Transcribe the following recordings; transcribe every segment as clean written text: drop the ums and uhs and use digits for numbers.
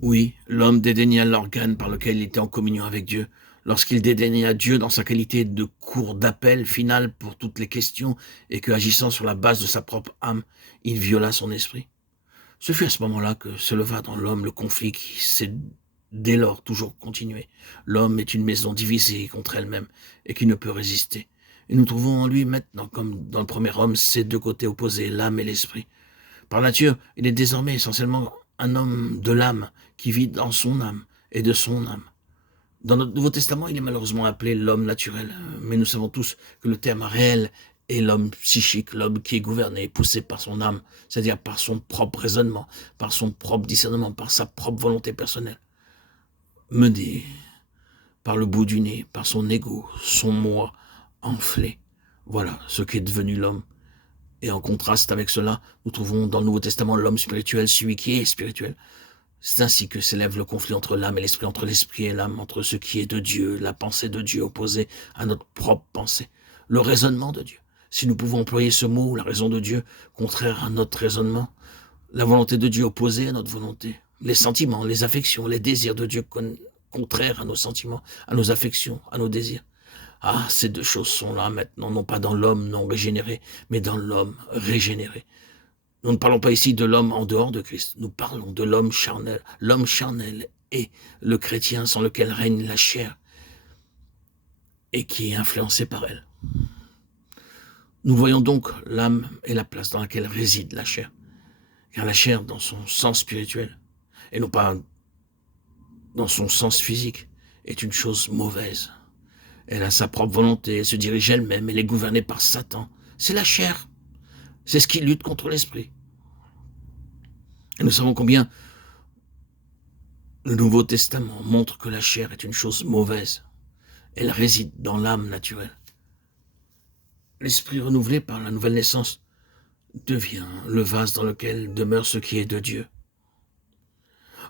Oui, l'homme dédaigna l'organe par lequel il était en communion avec Dieu. Lorsqu'il dédaigna Dieu dans sa qualité de cour d'appel final pour toutes les questions et que, agissant sur la base de sa propre âme, il viola son esprit. Ce fut à ce moment-là que se leva dans l'homme le conflit qui s'est dès lors toujours continué. L'homme est une maison divisée contre elle-même et qui ne peut résister. Et nous trouvons en lui maintenant, comme dans le premier homme, ces deux côtés opposés, l'âme et l'esprit. Par nature, il est désormais essentiellement un homme de l'âme qui vit dans son âme et de son âme. Dans notre Nouveau Testament, il est malheureusement appelé l'homme naturel, mais nous savons tous que le terme réel est l'homme psychique, l'homme qui est gouverné, poussé par son âme, c'est-à-dire par son propre raisonnement, par son propre discernement, par sa propre volonté personnelle, mené par le bout du nez, par son ego, son moi enflé. Voilà ce qu'est devenu l'homme. Et en contraste avec cela, nous trouvons dans le Nouveau Testament l'homme spirituel, celui qui est spirituel. C'est ainsi que s'élève le conflit entre l'âme et l'esprit, entre l'esprit et l'âme, entre ce qui est de Dieu, la pensée de Dieu opposée à notre propre pensée, le raisonnement de Dieu. Si nous pouvons employer ce mot, la raison de Dieu, contraire à notre raisonnement, la volonté de Dieu opposée à notre volonté, les sentiments, les affections, les désirs de Dieu contraires à nos sentiments, à nos affections, à nos désirs. Ah, ces deux choses sont là maintenant, non pas dans l'homme non régénéré, mais dans l'homme régénéré. Nous ne parlons pas ici de l'homme en dehors de Christ, nous parlons de l'homme charnel. L'homme charnel est le chrétien sans lequel règne la chair et qui est influencé par elle. Nous voyons donc l'âme et la place dans laquelle réside la chair, car la chair, dans son sens spirituel, et non pas dans son sens physique, est une chose mauvaise. Elle a sa propre volonté, elle se dirige elle-même, elle est gouvernée par Satan. C'est la chair, c'est ce qui lutte contre l'esprit. Et nous savons combien le Nouveau Testament montre que la chair est une chose mauvaise. Elle réside dans l'âme naturelle. L'esprit renouvelé par la nouvelle naissance devient le vase dans lequel demeure ce qui est de Dieu.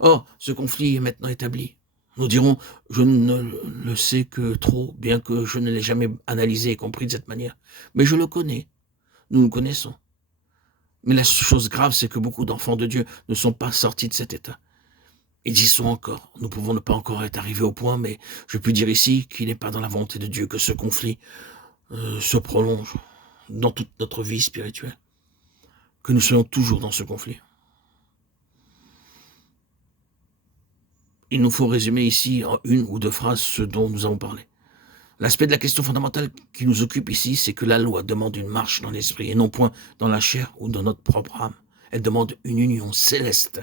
Or, ce conflit est maintenant établi. Nous dirons, je ne le sais que trop, bien que je ne l'ai jamais analysé et compris de cette manière. Mais je le connais, nous le connaissons. Mais la chose grave, c'est que beaucoup d'enfants de Dieu ne sont pas sortis de cet état. Ils y sont encore. Nous pouvons ne pas encore être arrivés au point, mais je puis dire ici qu'il n'est pas dans la volonté de Dieu que ce conflit se prolonge dans toute notre vie spirituelle, que nous soyons toujours dans ce conflit. Il nous faut résumer ici en une ou deux phrases ce dont nous avons parlé. L'aspect de la question fondamentale qui nous occupe ici, c'est que la loi demande une marche dans l'esprit et non point dans la chair ou dans notre propre âme. Elle demande une union céleste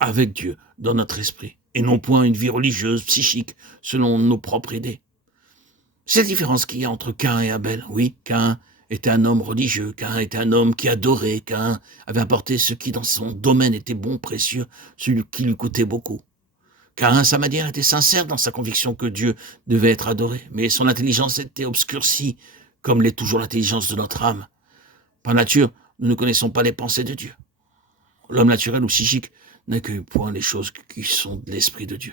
avec Dieu dans notre esprit et non point une vie religieuse, psychique, selon nos propres idées. C'est la différence qu'il y a entre Caïn et Abel. Oui, Caïn était un homme religieux, Caïn était un homme qui adorait, Caïn avait apporté ce qui dans son domaine était bon, précieux, ce qui lui coûtait beaucoup. Caïn, à sa manière, était sincère dans sa conviction que Dieu devait être adoré, mais son intelligence était obscurcie, comme l'est toujours l'intelligence de notre âme. Par nature, nous ne connaissons pas les pensées de Dieu. L'homme naturel ou psychique n'accueille point les choses qui sont de l'esprit de Dieu,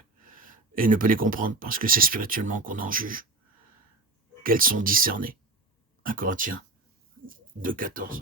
et ne peut les comprendre parce que c'est spirituellement qu'on en juge, qu'elles sont discernées. 1 Corinthiens 2,14.